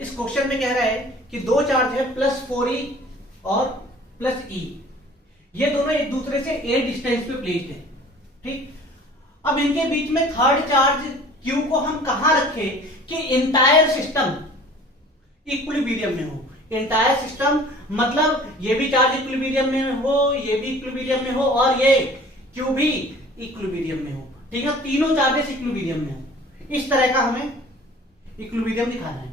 इस क्वेश्चन में कह रहा है कि दो चार्ज है +4e और +e, ये दोनों एक दूसरे से a डिस्टेंस पे प्लेस्ड है। ठीक, अब इनके बीच में थर्ड चार्ज q को हम कहां रखे कि इंटायर सिस्टम इक्विलिब्रियम में हो। इंटायर सिस्टम मतलब ये भी चार्ज इक्विलिब्रियम में हो, ये भी इक्विलिब्रियम में हो और ये q भी इक्विलिब्रियम में हो। ठीक है, तीनों चार्जेस इक्विलिब्रियम में हो। इस तरह का हमें इक्विलिब्रियम दिखाना है।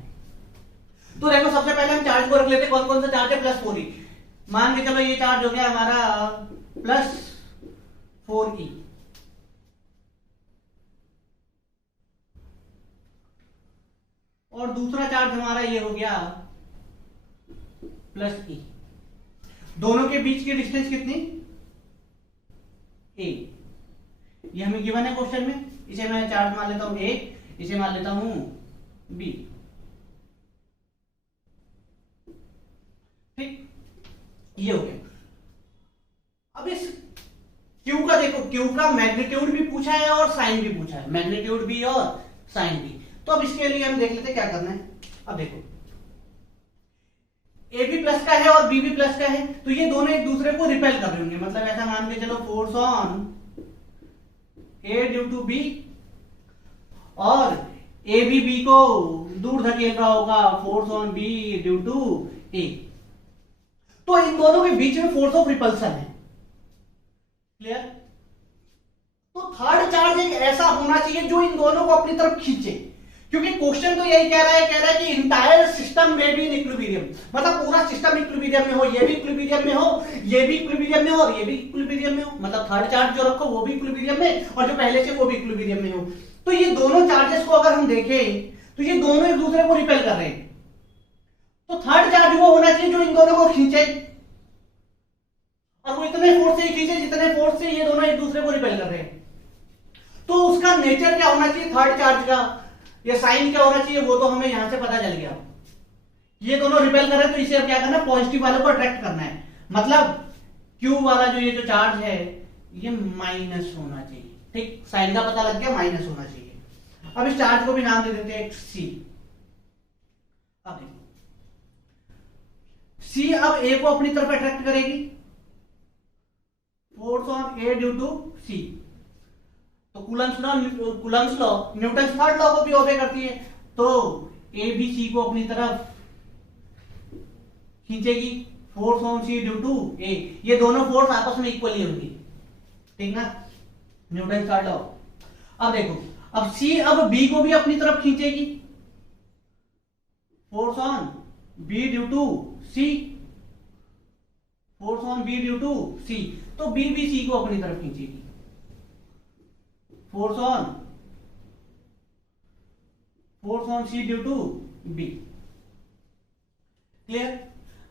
तो देखो सबसे पहले हम चार्ज को रख लेते हैं। कौन कौन सा चार्ज है? +4e। मान के चलो ये चार्ज हो गया हमारा +4e। और दूसरा चार्ज हमारा ये हो गया +e। दोनों के बीच की डिस्टेंस कितनी? a। ये हमें गिवन है क्वेश्चन में। इसे मैं चार्ज मान लेता हूं a, इसे मान लेता हूं b। ठीक, ये हो गया। अब इस q का देखो, q का मैग्नीट्यूड भी पूछा है और साइन भी पूछा है, मैग्नीट्यूड भी और साइन भी। तो अब इसके लिए हम देख लेते हैं क्या करना है। अब देखो ए भी प्लस का है और बी भी प्लस का है, तो ये दोनों एक दूसरे को रिपेल कर रहे होंगे। मतलब ऐसा मान के चलो force on A due to B, और ए भी बी को दूर धकेल रहा होगा, force on B due to A. तो इन दोनों के बीच में फोर्स ऑफ रिपल्सन है। क्लियर? तो थर्ड चार्ज एक ऐसा होना चाहिए जो इन दोनों को अपनी तरफ खींचे, क्योंकि क्वेश्चन तो यही कह रहा है कि इंटायर सिस्टम में भी इन इक्विलिब्रियम, मतलब पूरा सिस्टम इक्विलिब्रियम में हो, ये भी इक्विलिब्रियम में हो, ये भी इक्विलिब्रियम में हो और ये भी इक्विलिब्रियम में हो। मतलब थर्ड चार्ज जो रखो वो भी इक्विलिब्रियम में और जो पहले से वो भी इक्विलिब्रियम में हो। तो ये दोनों चार्जेस को अगर हम देखें तो ये दोनों एक दूसरे को रिपेल कर रहे हैं। तो थर्ड चार्ज वो होना चाहिए जो इन दोनों को खींचे, और वो इतने फोर्स से खींचे जितने फोर्स से ये दोनों एक दूसरे को रिपेल कर रहे हैं। तो उसका नेचर क्या होना चाहिए थर्ड चार्ज का, ये साइन क्या होना चाहिए, वो तो हमें यहां से पता चल गया। ये दोनों रिपेल कर रहे हैं तो इसे अब क्या करना है, पॉजिटिव वाले को अट्रैक्ट करना है। मतलब Q वाला जो ये जो चार्ज है ये माइनस होना चाहिए। ठीक, साइन का पता लग गया, माइनस होना चाहिए। अब इस चार्ज को भी नाम दे देते हैं C। अब देखो C अब A को अपनी तरफ अट्रैक्ट करेगी, force on A due to C। तो Coulomb's law Newton third law को भी ओबे करती है, तो ए बी सी को अपनी तरफ खींचेगी, force on C due to A. ये दोनों फोर्स आपस में इक्वली होंगी। ठीक ना, न्यूटन थर्ड लॉ। अब देखो, अब सी अब बी को भी अपनी तरफ खींचेगी, force on B due to C, force on B due to C. तो बी भी सी को अपनी तरफ खींचेगी, force on C due to B. Clear?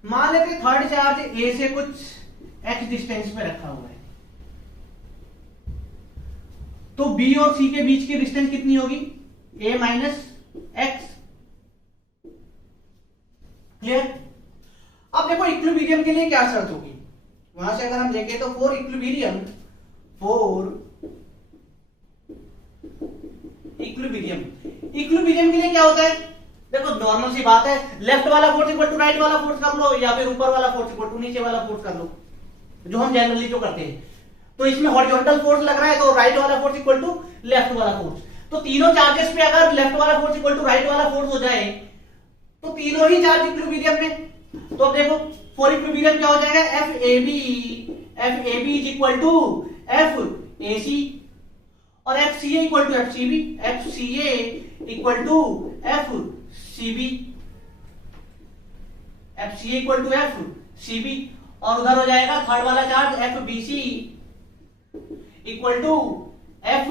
मान लेते थर्ड चार्ज ए से कुछ x डिस्टेंस पे रखा हुआ है, तो बी और सी के बीच की डिस्टेंस कितनी होगी? a minus x. क्लियर? अब देखो इक्विलिब्रियम के लिए क्या शर्त होगी, वहां से अगर हम देखें तो फॉर इक्विलिब्रियम के लिए क्या होता है? देखो नॉर्मल सी बात है, लेफ्ट वाला फोर्स इक्वल टू राइट वाला फोर्स कर लो, या फिर ऊपर वाला फोर्स इक्वल टू नीचे वाला फोर्स कर लो, जो हम जनरली जो करते हैं। तो इसमें हॉरिजॉन्टल फोर्स लग रहा है तो राइट वाला फोर्स इक्वल टू लेफ्ट वाला फोर्स। तो तीनों चार्जेस पे अगर लेफ्ट वाला फोर्स इक्वल टू राइट वाला फोर्स हो जाए तो तीनों ही चार्ज इक्विलिब्रियम में। तो अब देखो फॉर इक्विलिब्रियम क्या हो जाएगा, F A B is equal to F A C, और F C A equal to F C B, F C A equal to F C B, F C A equal to F C B. और उधर हो जाएगा third वाला charge F B C equal to F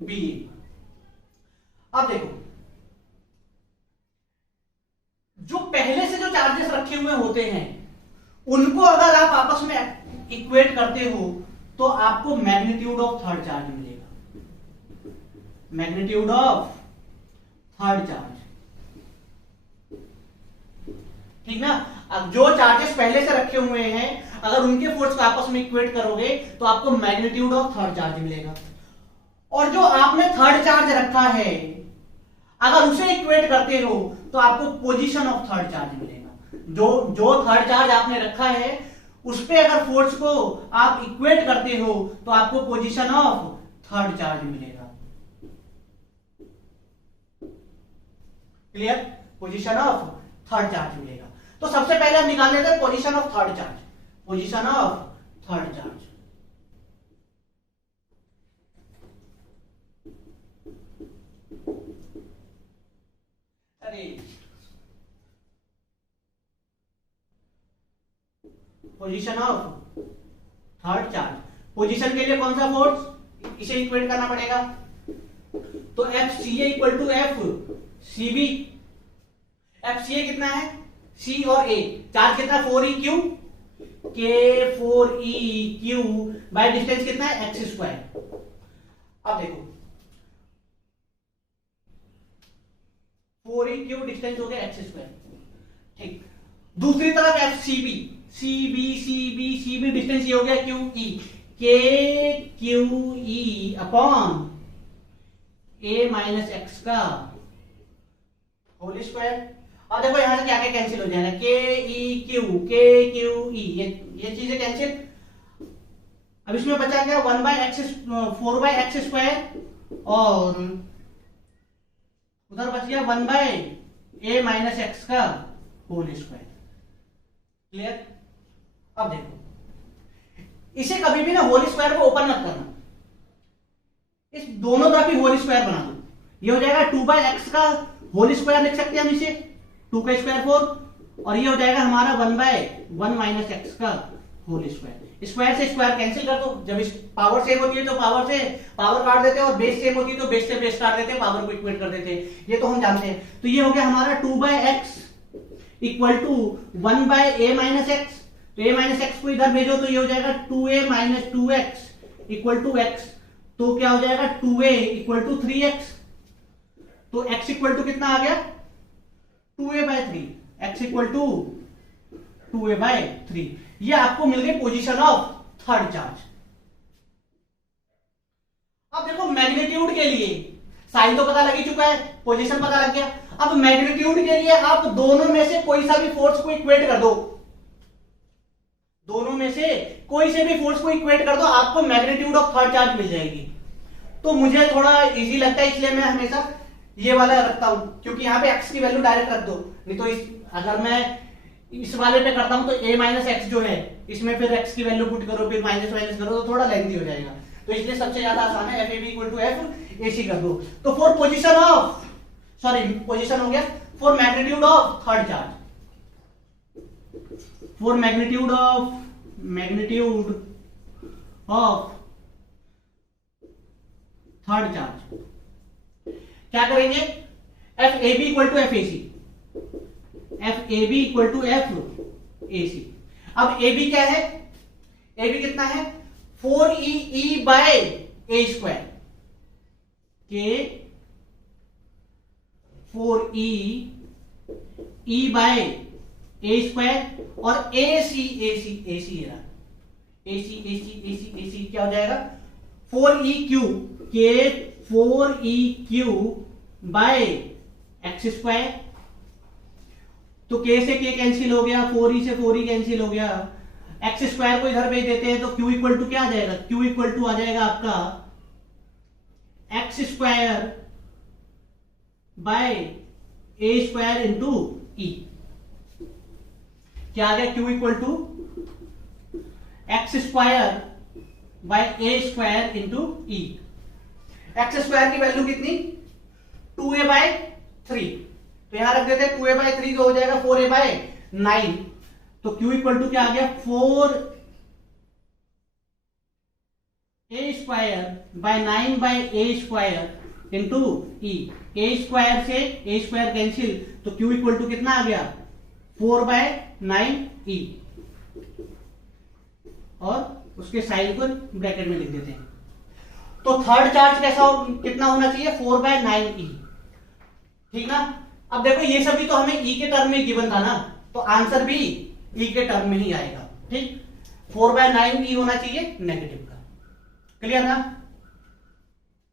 B. अब देखो जो पहले से जो चार्जेस रखे हुए होते हैं उनको अगर आप आपस में इक्वेट करते हो तो आपको मैग्नीट्यूड ऑफ थर्ड चार्ज मिलेगा, मैग्नीट्यूड ऑफ थर्ड चार्ज। ठीक ना, अब जो चार्जेस पहले से रखे हुए हैं अगर उनके फोर्स को आपस में इक्वेट करोगे तो आपको मैग्नीट्यूड ऑफ थर्ड चार्ज मिलेगा। और जो आपने थर्ड चार्ज रखा है अगर उसे इक्वेट करते हो तो आपको पोजीशन ऑफ थर्ड चार्ज मिलेगा। जो थर्ड चार्ज आपने रखा है उस पे अगर फोर्स को आप इक्वेट करते हो तो आपको पोजीशन ऑफ थर्ड चार्ज मिलेगा। Clear? Position of third charge मिलेगा। तो सबसे पहले हम निकाल लेते हैं position of third charge. Position of third charge, अरे position of third charge, position के लिए कौन सा फोर्स, इसे इक्वेट करना पड़ेगा। तो F C equal to F C B. F C कितना है, सी और ए, चार्ज कितना 4e³ के 4e³ बाय डिस्टेंस कितना है x²। अब देखो 4e³ डिस्टेंस हो गया x², ठीक। दूसरी तरफ F C B, C B distance ये हो गया QE, के QE upon a minus x का होल स्क्वायर। अब देखो यहां से क्या क्या कैंसिल हो जाएगा, के क्यू ई, ये चीजें कैंसिल। अब इसमें बचा क्या 4/x² और उधर बच गया 1/a माइनस एक्स का होल स्क्वायर। क्लियर? अब देखो इसे कभी भी ना होल स्क्वायर को ओपन मत करना, इस दोनों तरफ ही होल स्क्वायर बना दो। ये हो जाएगा 2/x का होल स्क्वायर लिख सकते हैं हम इसे, 2 का स्क्वायर 4, और ये हो जाएगा हमारा 1/1 माइनस एक्स का होल स्क्वायर। स्क्वायर से स्क्वायर कैंसिल कर दो, जब इस पावर सेम होती है तो पावर से पावर काट देते हैं, और बेस सेम होती है तो बेस से बेस काट देते हैं, पावर को इक्वेट कर देते हैं, ये तो हम जानते हैं। तो ये हो गया हमारा 2/x equal to 1/a minus x. तो a माइनस एक्स को इधर भेजो तो ये हो जाएगा 2a minus 2x equal to x। तो क्या हो जाएगा 2a इक्वल टू 3x। तो x इक्वल टू कितना आ गया 2a/3, x equal to 2a/3। ये आपको मिल गई पोजीशन ऑफ थर्ड चार्ज। अब देखो मैग्नीट्यूड के लिए साइन तो पता लग ही चुका है, पोजीशन पता लग गया। अब मैग्नीट्यूड के लिए आप दोनों में से कोई सा भी फोर्स को इक्वेट कर दो, दोनों में से कोई से भी फोर्स को इक्वेट कर दो, आपको मैग्नीट्यूड ऑफ थर्ड चार्ज मिल जाएगी। तो मुझे थोड़ा इजी लगता है इसलिए मैं हमेशा ये वाला रखता हूं, क्योंकि यहां पे x की वैल्यू डायरेक्ट रख दो, नहीं तो अगर मैं इस वाले पे करता हूं तो a माइनस एक्स जो है इसमें फिर x की वैल्यू पुट करो, फिर माइनस माइनस करो तो थोड़ा लेंथी हो जाएगा। तो इसलिए सबसे ज्यादा आसान है FAB इक्वल टू FAC कर दो। तो for position of, sorry position हो गया, for magnitude of third charge, for magnitude of third charge क्या करेंगे, FAB equal to FAC, FAB equal to FAC। अब AB क्या है, AB कितना है 4e/a², के 4e/a² और AC क्या हो जाएगा 4e³ के 4e³/x²। तो k से k कैंसिल हो गया, 4e से 4e कैंसिल हो गया, x² को इधर भेज देते हैं तो q इक्वल टू क्या आ जाएगा, q इक्वल टू आ जाएगा आपका x² इंटू e। क्या आ गया, q equal to x² into e। x² की वैल्यू कितनी 2a/3, तो यहां रख देते हैं 2a/3 तो हो जाएगा 4a/9। तो q इक्वल टू क्या आ गया 4a²/9/a² इंटू e। a² से a² कैंसिल, तो q इक्वल टू कितना आ गया 4/9e, और उसके साइन को ब्रैकेट में लिख देते हैं। तो थर्ड चार्ज कैसा कितना होना चाहिए 4/9e, ठीक ना। अब देखो ये सभी तो हमें e के टर्म में गिवन था ना, तो आंसर भी e के टर्म में ही आएगा, ठीक। 4/9e होना चाहिए नेगेटिव का। क्लियर ना।